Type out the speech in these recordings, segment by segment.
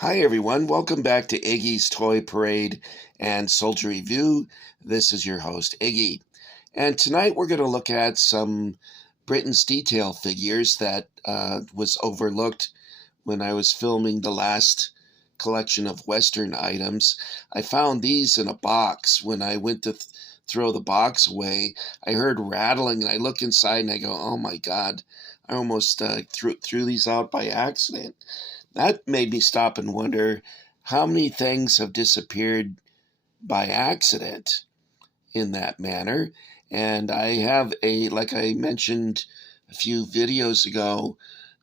Hi everyone, welcome back to Iggy's Toy Parade and Soldier Review. This is your host, Iggy. And tonight we're going to look at some Britain's Detail figures that was overlooked when I was filming the last collection of Western items. I found these in a box. When I went to throw the box away, I heard rattling and I look inside and I go, oh my God, I almost threw these out by accident. That made me stop and wonder how many things have disappeared by accident in that manner. And I have like I mentioned a few videos ago,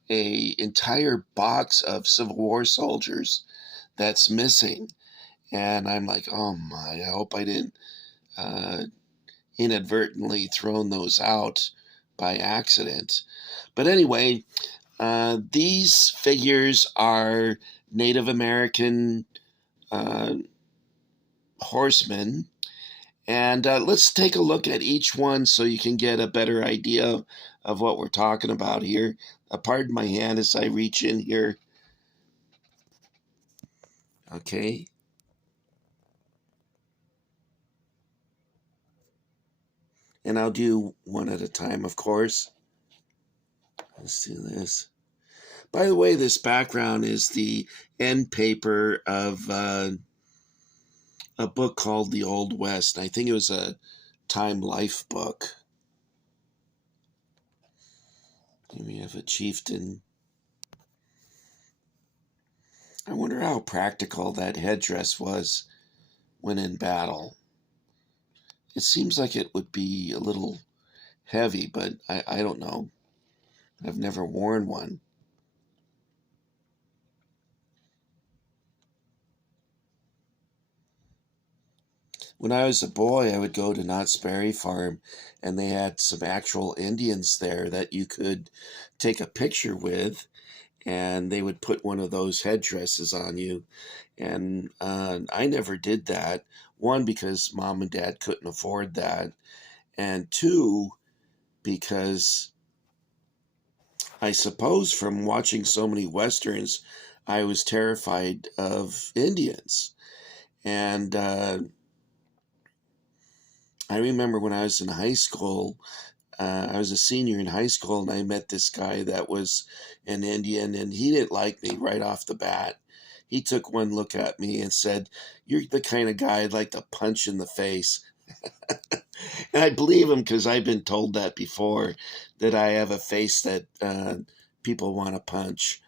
a entire box of Civil War soldiers that's missing. And I'm like, oh my, I hope I didn't uh, inadvertently thrown those out by accident. But anyway, these figures are Native American uh, horsemen. And let's take a look at each one so you can get a better idea of what we're talking about here. Pardon my hand as I reach in here. Okay. And I'll do one at a time, of course. Let's do this. By the way, this background is the end paper of a book called The Old West. I think it was a Time Life book. Here we have a chieftain. I wonder how practical that headdress was when in battle. It seems like it would be a little heavy, but I don't know. I've never worn one. When I was a boy, I would go to Knott's Berry Farm, and they had some actual Indians there that you could take a picture with, and they would put one of those headdresses on you. And I never did that. One, because mom and dad couldn't afford that, and two, because I suppose from watching so many westerns, I was terrified of Indians. And I remember when I was in high school, I was a senior in high school, and I met this guy that was an Indian, and he didn't like me right off the bat. He took one look at me and said, "You're the kind of guy I'd like to punch in the face." And I believe him because I've been told that before, that I have a face that people want to punch.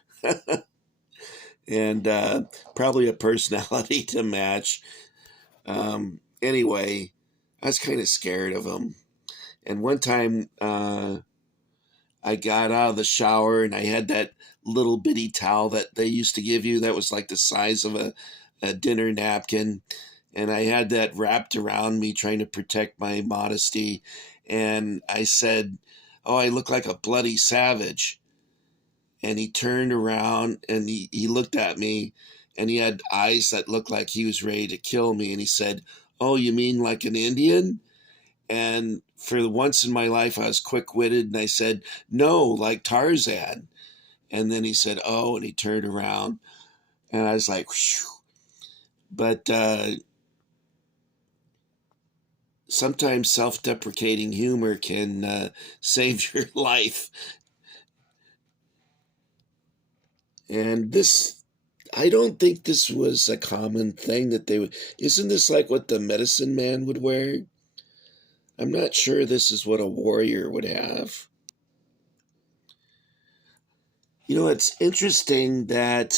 And probably a personality to match. Anyway, I was kind of scared of him. And one time I got out of the shower and I had that little bitty towel that they used to give you that was like the size of a dinner napkin. And I had that wrapped around me trying to protect my modesty. And I said, "Oh, I look like a bloody savage." And he turned around and he looked at me, and he had eyes that looked like he was ready to kill me. And he said, "Oh, you mean like an Indian?" And for once in my life, I was quick witted and I said, "No, like Tarzan." And then he said, "Oh," and he turned around, and I was like, "Whew." But sometimes self deprecating humor can save your life. And this, I don't think this was a common thing that they would. Isn't this like what the medicine man would wear? I'm not sure this is what a warrior would have. You know, it's interesting that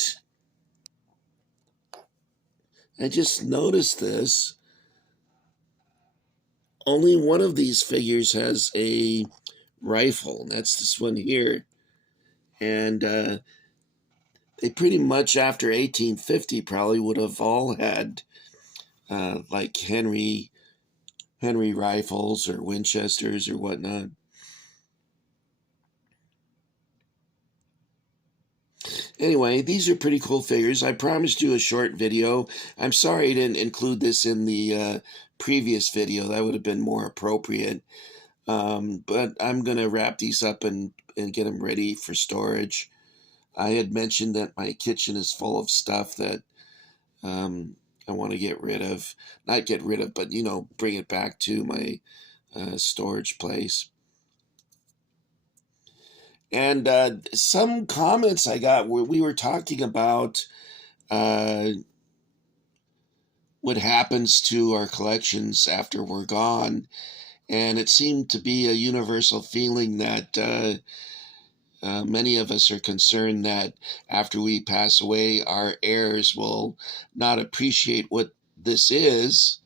I just noticed this. Only one of these figures has a rifle, and that's this one here. And they pretty much, after 1850, probably would have all had like Henry rifles or Winchesters or whatnot. Anyway, these are pretty cool figures. I promised you a short video. I'm sorry I didn't include this in the previous video. That would have been more appropriate. But I'm going to wrap these up and get them ready for storage. I had mentioned that my kitchen is full of stuff that I want to get rid of. Not get rid of, but, bring it back to my storage place. And some comments I got where we were talking about uh, what happens to our collections after we're gone. And it seemed to be a universal feeling that many of us are concerned that after we pass away, our heirs will not appreciate what this is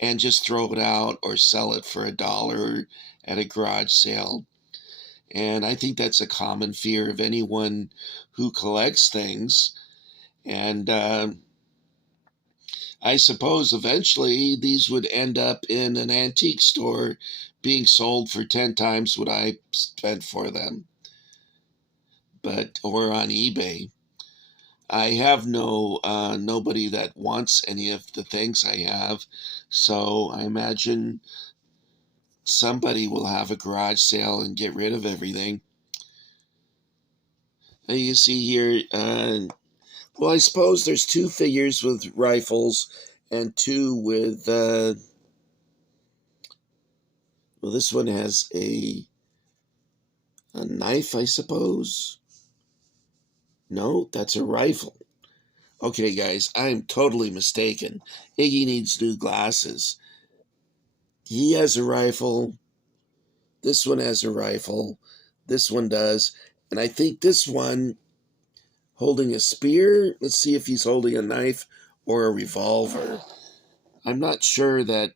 and just throw it out or sell it for $1 at a garage sale. And I think that's a common fear of anyone who collects things. And I suppose eventually these would end up in an antique store being sold for 10 times what I spent for them, or on eBay. I have nobody that wants any of the things I have, so I imagine somebody will have a garage sale and get rid of everything. And you see here, well, I suppose there's 2 figures with rifles and 2 with, well, this one has a knife, I suppose. No, that's a rifle. Okay, guys, I'm totally mistaken. Iggy needs new glasses. He has a rifle. This one has a rifle. This one does. And I think this one holding a spear. Let's see if he's holding a knife or a revolver. I'm not sure that.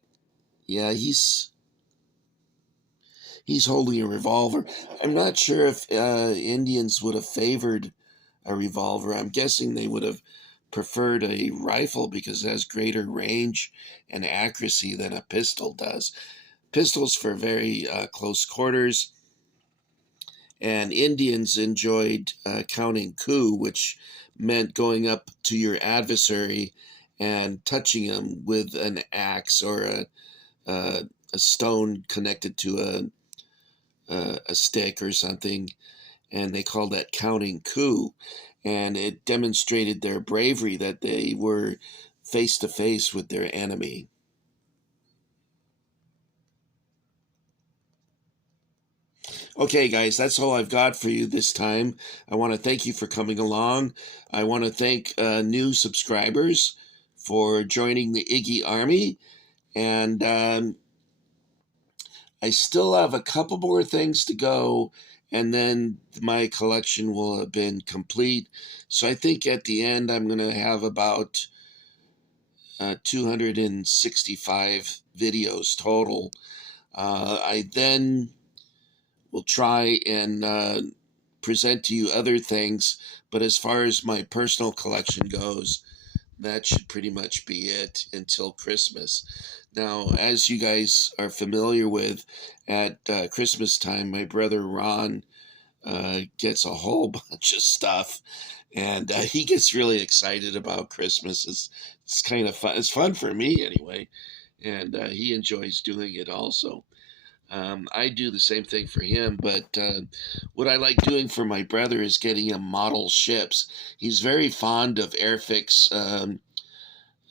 Yeah, he's holding a revolver. I'm not sure if Indians would have favored a revolver. I'm guessing they would have preferred a rifle because it has greater range and accuracy than a pistol does. Pistols for very close quarters, and Indians enjoyed counting coup, which meant going up to your adversary and touching him with an axe or a stone connected to a stick or something, and they called that counting coup. And it demonstrated their bravery that they were face to face with their enemy. Okay, guys, that's all I've got for you this time. I want to thank you for coming along. I want to thank new subscribers for joining the Iggy Army. And I still have a couple more things to go, and then my collection will have been complete. So I think at the end, I'm going to have about 265 videos total. I then will try and present to you other things, but as far as my personal collection goes, that should pretty much be it until Christmas. Now, as you guys are familiar with, at Christmas time, my brother Ron gets a whole bunch of stuff, and he gets really excited about Christmas. It's kind of fun. It's fun for me anyway, and he enjoys doing it also. I do the same thing for him, but what I like doing for my brother is getting him model ships. He's very fond of Airfix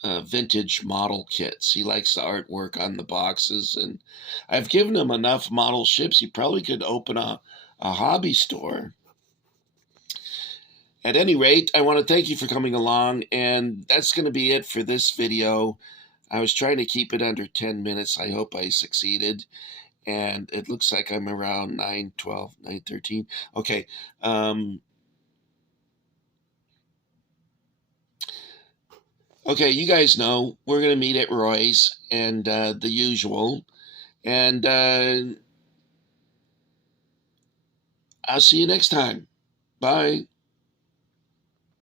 vintage model kits. He likes the artwork on the boxes, and I've given him enough model ships. He probably could open a hobby store. At any rate, I want to thank you for coming along, and that's going to be it for this video. I was trying to keep it under 10 minutes. I hope I succeeded. And it looks like I'm around 9:12, 9:13. Okay. Okay, you guys know we're going to meet at Roy's and the usual. And I'll see you next time. Bye.